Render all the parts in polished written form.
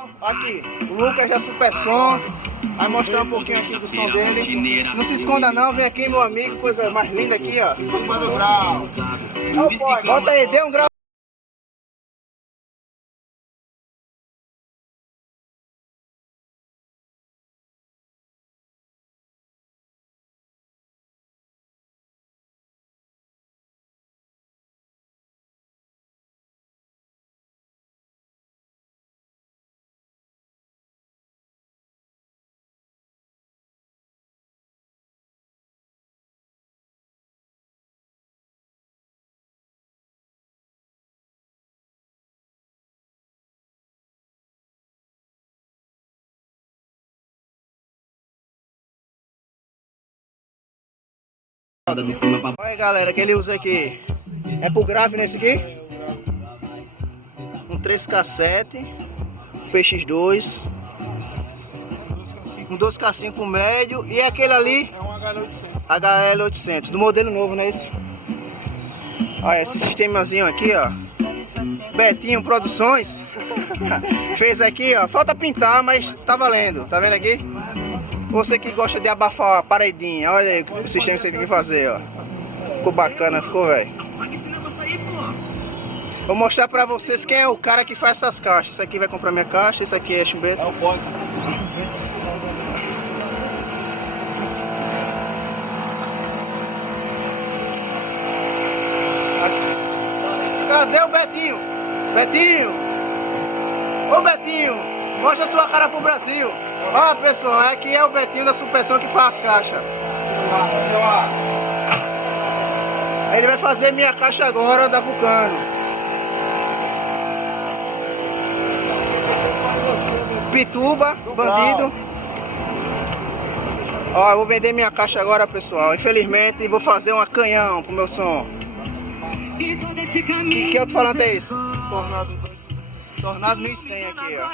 Aqui, o Lucas da Super Som. Vai mostrar um pouquinho aqui do som dele. Não se esconda não, vem aqui meu amigo, coisa mais linda aqui, ó. Bota aí, dê um grau. Olha aí galera, que ele usa aqui. É pro grave nesse aqui? Um 3K7 PX2, um 2K5 médio. E aquele ali é um HL800 do modelo novo, não é isso? Olha esse sistemazinho aqui, ó. Betinho Produções fez aqui, ó. Falta pintar, mas tá valendo. Tá vendo aqui? Você que gosta de abafar a paredinha, olha aí o sistema que você tem que fazer, ó. Ficou bacana, ficou, velho. Vou mostrar pra vocês quem é o cara que faz essas caixas. Esse aqui vai comprar minha caixa, esse aqui é chumbeto. É o pó. Cadê o Betinho? Betinho! Ô Betinho! Mostra a sua cara pro Brasil! Ó pessoal, aqui é o Betinho da Super Som que faz caixa. Ele vai fazer minha caixa agora da Vulcano. Pituba, bandido. Ó, eu vou vender minha caixa agora, pessoal. Infelizmente, vou fazer uma canhão pro meu som. Que alto-falante é isso? Tornado 1100 aqui, ó.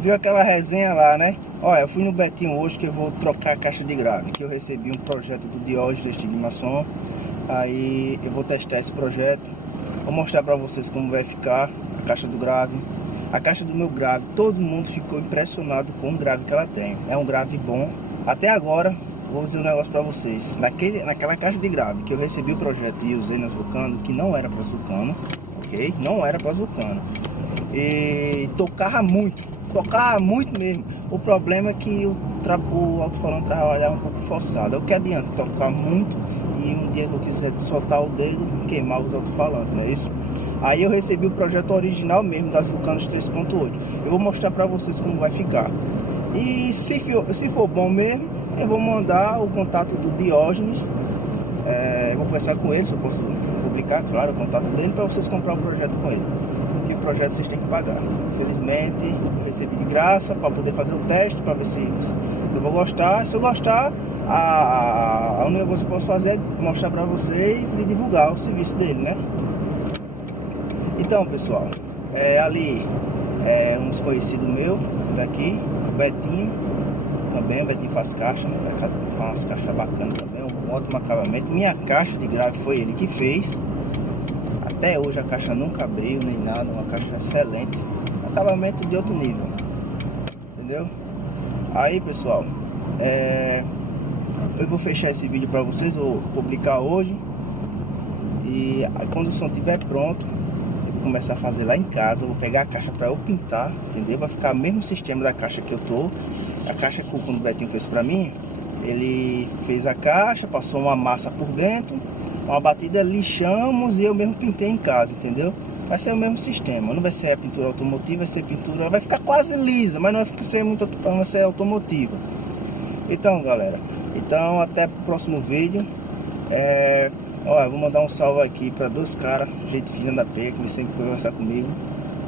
Viu aquela resenha lá, né? Olha, eu fui no Betinho hoje que eu vou trocar a caixa de grave. Que eu recebi um projeto do Diógenes da Estimação. Aí eu vou testar esse projeto. Vou mostrar pra vocês como vai ficar a caixa do grave. A caixa do meu grave, todo mundo ficou impressionado com o grave que ela tem. É um grave bom. Até agora, vou dizer um negócio pra vocês. Naquela caixa de grave que eu recebi o projeto e usei nas Vulcano, que não era pra Vulcano, ok? Não era pra Vulcano. E tocava muito mesmo. O problema é que o alto-falante trabalhava um pouco forçado. É o que adianta tocar muito e um dia que eu quiser soltar o dedo, queimar os alto-falantes, não é isso? Aí eu recebi o projeto original mesmo das Vulcanos 3.8. Eu vou mostrar pra vocês como vai ficar. E se for bom mesmo, eu vou mandar o contato do Diógenes. Vou conversar com ele, se eu posso publicar, claro, o contato dele, para vocês comprar o projeto com ele. Que o projeto vocês têm que pagar. Infelizmente, eu recebi de graça para poder fazer o teste, para ver se eu vou gostar. Se eu gostar, a única coisa que eu posso fazer é mostrar para vocês e divulgar o serviço dele, né? Então, pessoal, ali é um desconhecido meu daqui, o Betinho. Também, o Betinho faz caixa, né? Faz umas caixas bacanas também, um ótimo acabamento. Minha caixa de grave foi ele que fez. Até hoje a caixa nunca abriu nem nada, uma caixa excelente. Acabamento de outro nível, entendeu? Aí pessoal, eu vou fechar esse vídeo pra vocês, vou publicar hoje. E quando o som estiver pronto, eu vou começar a fazer lá em casa. Vou pegar a caixa pra eu pintar, entendeu? Vai ficar o mesmo sistema da caixa que eu tô. A caixa que o Betinho fez pra mim, ele fez a caixa, passou uma massa por dentro, uma batida, lixamos e eu mesmo pintei em casa, entendeu? Vai ser o mesmo sistema, não vai ser a pintura automotiva, vai ser pintura, vai ficar quase lisa, mas não vai ser muito, vai ser automotiva. Então galera, até o próximo vídeo. Ó, vou mandar um salve aqui para dois caras, gente fina da P, que sempre foi conversar comigo.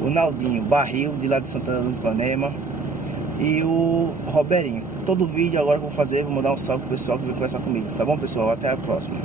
O Naldinho Barril, de lá de Santana do Ipanema, e o Roberinho. Todo vídeo agora que eu vou fazer, vou mandar um salve pro pessoal que veio conversar comigo, tá bom pessoal? Até a próxima.